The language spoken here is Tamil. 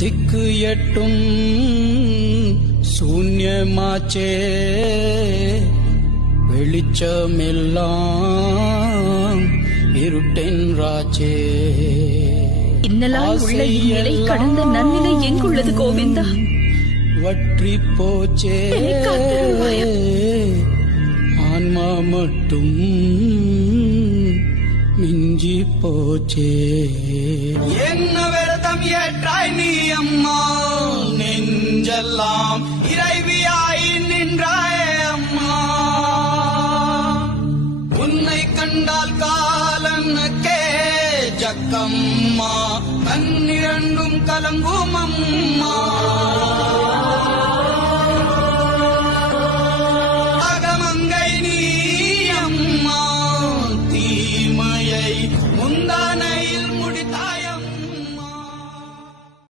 திக்கு எட்டும் சூன்யமாச்சே, வெளிச்சமெல்லாம் இருட்டென்றாச்சே. இன்னலால் உள்ள இந்நிலை கடந்த நன்னிலை எங்குள்ளது கோவிந்தா? வற்றி போச்சே, ஆன்மா மட்டும் மிஞ்சி போச்சே. என்ன விரதம் ஏற்றாய் நீ அம்மா, நெஞ்செல்லாம் இறைவியாய் நின்றாயே அம்மா. உன்னை கண்டால் காலனுக்கே ஜக்கம்மா, கண்ணிரண்டும் கலங்கும் அம்மா.